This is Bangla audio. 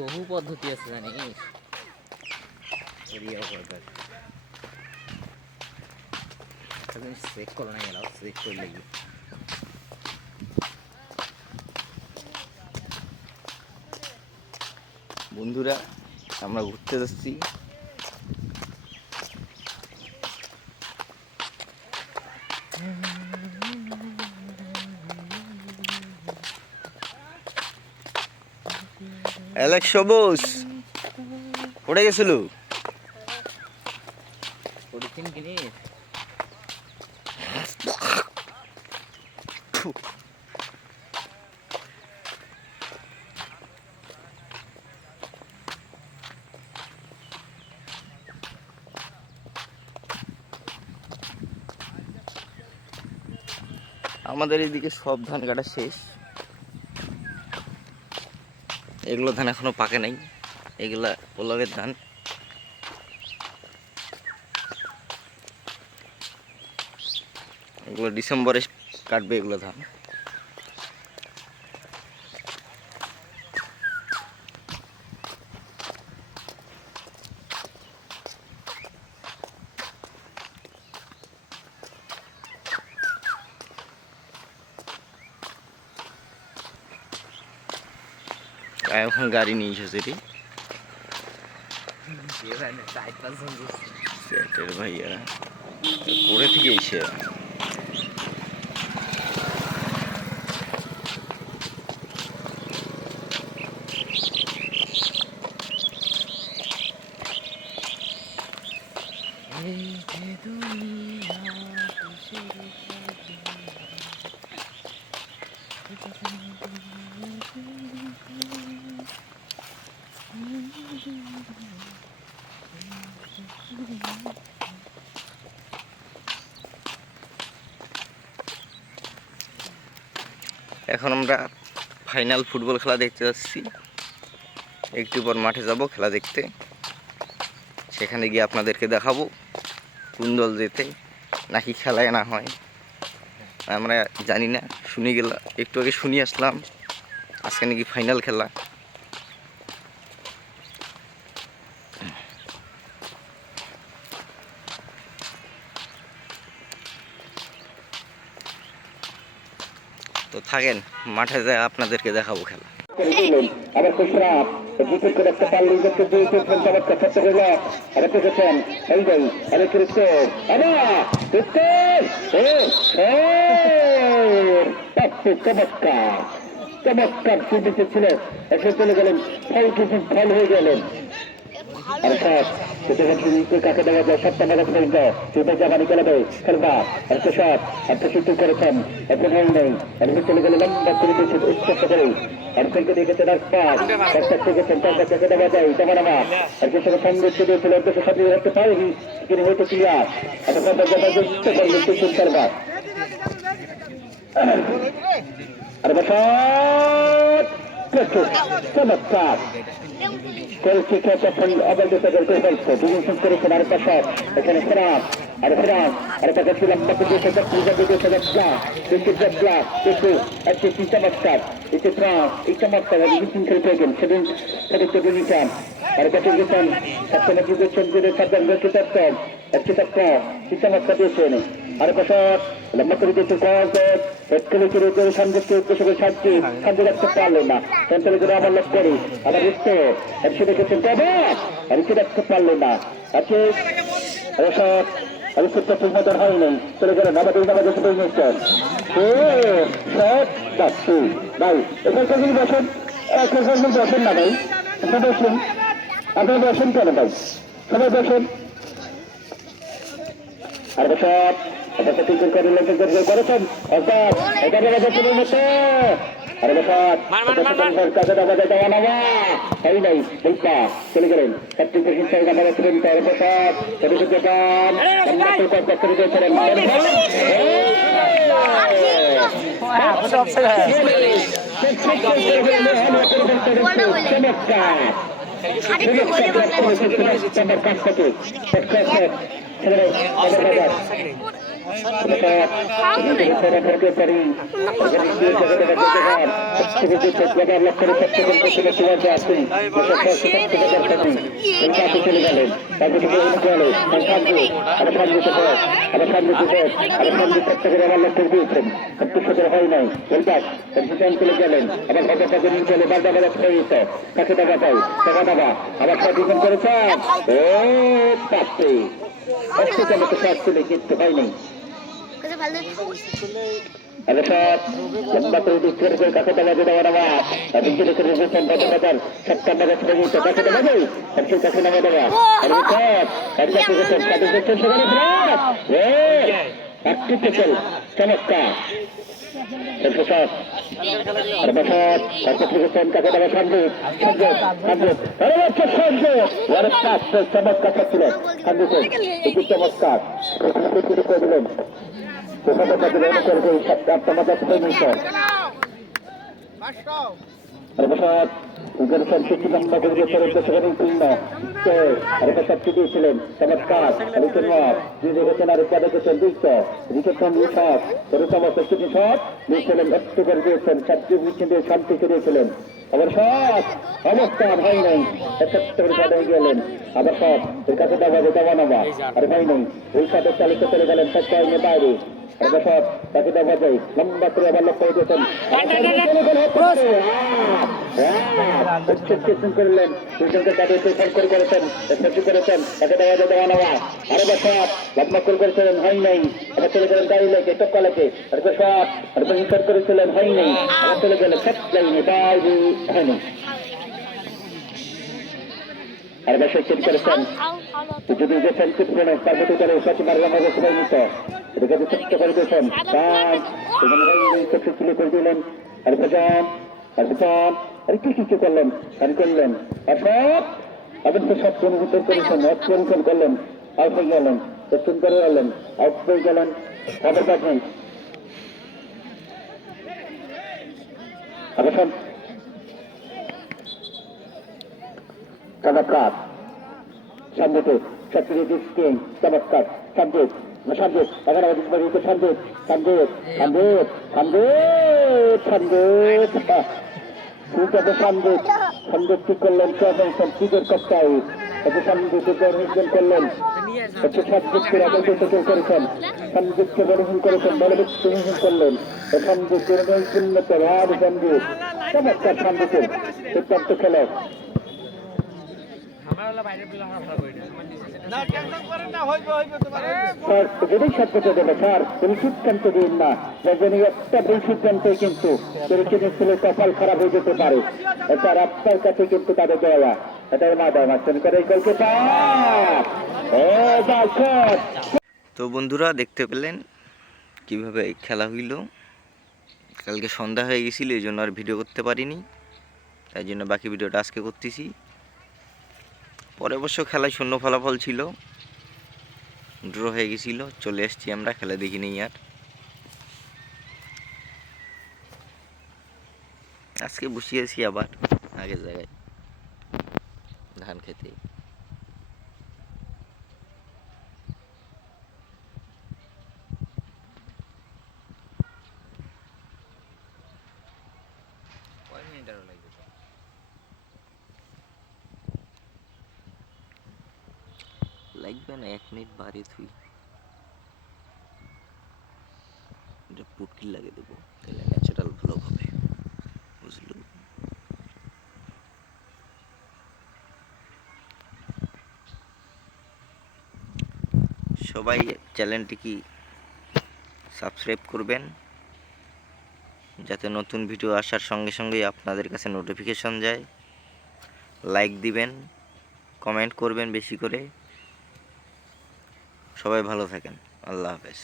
বহু পদ্ধতি আছে জানিস। চেক করো না গেল, চেক করলে কি বন্ধুরা আমরা ঘুরতে যাচ্ছি। অ্যালেক্স সবুজ পড়ে গেছিল। পড়েছেন কিনে আমাদের এদিকে সব ধান কাটা শেষ। এগুলো ধান এখনো পাকে নাই, এগুলা ওলগের ধান। এগুলো ডিসেম্বরে কাটবে এগুলো ধান। এখন গাড়ি নিয়ে এসেছে রে সেটের ভাইয়া করে থেকে এসে এখন আমরা ফাইনাল ফুটবল খেলা দেখতে যাচ্ছি। একটু পর মাঠে যাব খেলা দেখতে। সেখানে গিয়ে আপনাদেরকে দেখাবো কোন দল যেতে নাকি খেলায় না হয় আমরা জানি না। শুনে গেলাম, একটু আগে শুনে আসলাম আজকে নাকি ফাইনাল খেলা। তো থাকেন, মাঠে যায় আপনাদেরকে দেখাবো খেলা। আবার খুশরাপ বিপুল করে একটা পাল্লি দেখতে দিয়েছেন চমৎকার সত্য হইল আর পেয়েছেন এই যাই আরে কৃষ্ণ চমৎকার চমৎকার সুবিধা ছিল। এসে চলে গেলেন, ফল কিছু ফল হয়ে গেলেন। আর কাকে দেওয়া যায় 7টা টাকা পর্যন্ত সুবিধা জামানি খেলাবে খেলবা একটা শট একটা শুটিং করেছেন। এখন হয় নেই, এরপর চলে গেলে লম্বা করে দিয়েছেন উচ্চস্ত করে। অর্থনকে দেখেছেন আর পাঁচ একটা থেকেছেন তার কাছে দেওয়া যায় তেমন আমার আর যে সঙ্গে সৌন্দর্য দিয়েছিল উদ্দেশ্য সাথে রাখতে পারেনি কিন্তু হয়তো ক্লিয়ার করবার আর চমৎকার এখানে ফেরাম আর ফেরাম আর তাকে ছিলাম চমৎকার এই চমৎকার খেলে পেয়েছেন সেদিন নিতাম আর কাছে গেছেন সপ্তমে যুগেছেন চমৎকার দিয়েছেন আর বছর লম্বা করে দিয়েছে সন্দেশকে উদ্দেশ্য করে শান্তি রাখতে পারলেন না। সন্তানের করে আবার লোক করে আবার বুঝতে একশো দেখেছেন তবে আর ইচ্ছে রাখতে পারলেন না। আছে রসদ আমি খুবটা ঠিক মতন হয়নি, চলে গেলেন আমাদের আমাদের সাথে নিচ্ছেন সব যাচ্ছি ভাই এখানে যদি বসেন বসেন না ভাই, বসুন আপনি বসেন কেন ভাই, সবাই বসেন। আর সব করেছেন চলে গেলেন চমৎকার হয় নাই চলে গেলেন আবার হঠাৎ চলে বারবার কাছে টাকা পাই টাকা টাকা আবার সচেতন করেছেন ও পাচ্ছে অষ্টচলে তো শট ছিল কিন্তু হয়নি লম্বা করে দিক করে কাছে টাকা দিয়ে দেওয়া নামা বিজেপি করে রেখেছেন বাজার সপ্তাহ টাকা ছেড়ে দিচ্ছে কাছে টাকা দেয় সেই কাছে নামা দেওয়া একটি পেছল চমৎকার চমৎকার ছিলেন চমৎকার দিলেন দিয়েছিলেন চমৎকার দেখেছেন আর দেখেছেন রিসেপশন দিয়েছিলেন একটু করে দিয়েছেন দিয়ে শান্তি করিয়েছিলেন আবার সব অবস্থা ভাই নেই হয়ে গেলেন আবার সব এর কাছে দেওয়া নেওয়া আর ভাই নেই ওই সাথে চালিত চলে গেলেন সব বাইরে সব তাকে দেওয়া যায় লম্বা করে আবার লক্ষ্য দিয়েছেন করলেন দুজনকে তাদের করেছেন করেছেন তাকে দেওয়া নেওয়া আরো বছর লম্বা করেছিলেন হয় নাই আবার চলে গেলেন গাড়ি লেগে টক্কা লেগে আর সব আর হিসাব করেছিলেন হয় নাই আবার চলে গেলেন সব লাইনে বাইরে হয়নি আর বেশ চেক করেছেন যদি গেছেন চিত্রণে তার মতো করে সচিমার রামাজে সবাই নিত এটাকে চেষ্টা করে দিয়েছেন তাই তুলে করে দিলেন আর ভেজান আর কি করলেন আর করলেন আর সব আপনি তো সব পরিবর্তন করেছেন পরিবর্তন করলেন আউট হয়ে গেলেন দক্ষিণ করে গেলেন আউট হয়ে গেলেন তাদের কাছে অবশ্য চমৎকার সন্দীপ সত্যজিৎ সিং চমৎকার সন্দীপ সন্দীপ এগারো সন্দীপ সন্দীপ সন্দীপ সন্দীপ সন্দীপ সন্দীপ সন্দীপ কি করলেন সন্দীপের কষ্টাই সন্দীপের করলেন সন্দীপকে করেছেন সন্দীপকে বলহীন করেছেন বলহীন করলেন সন্দীপের উন্নত রাজ সন্দীপ চমৎকার সন্দীপের দুর্দান্ত খেলা যদি সত্যতা দেবে স্যার তুমি সিদ্ধান্ত দিন না রজনী একটা ভুল সিদ্ধান্ত কিন্তু ছিল কপাল খারাপ হয়ে যেতে পারে স্যার আপনার কাছে কিন্তু তাদের দেওয়া এটা না দেওয়া মাস্টার করে এই গোলকে তো বন্ধুরা দেখতে পেলেন কিভাবে খেলা হইল কালকে সন্ধ্যা হয়ে গেছিল এই জন্য আর ভিডিও করতে পারিনি তাই জন্য বাকি ভিডিওটা আজকে করতেছি পরে অবশ্য খেলায় শূন্য ফলাফল ছিল ড্র হয়ে গেছিল চলে এসছি আমরা খেলা দেখিনি আর আজকে বসিয়েছি আবার আগের জায়গায় ধান খেতে কয় মিনিট আরো লাগবে লাগবে না 1 মিনিট বাড়ি থুই এটা পুটকি লাগে দেবো তাহলে ন্যাচারাল ব্লগ হবে বুঝলো সবাই চ্যানেলটি কি সাবস্ক্রাইব করবেন যাতে নতুন ভিডিও আসার সঙ্গে সঙ্গেই আপনাদের কাছে নোটিফিকেশন যায় লাইক দিবেন কমেন্ট করবেন বেশি করে সবাই ভালো থাকেন আল্লাহ হাফেজ।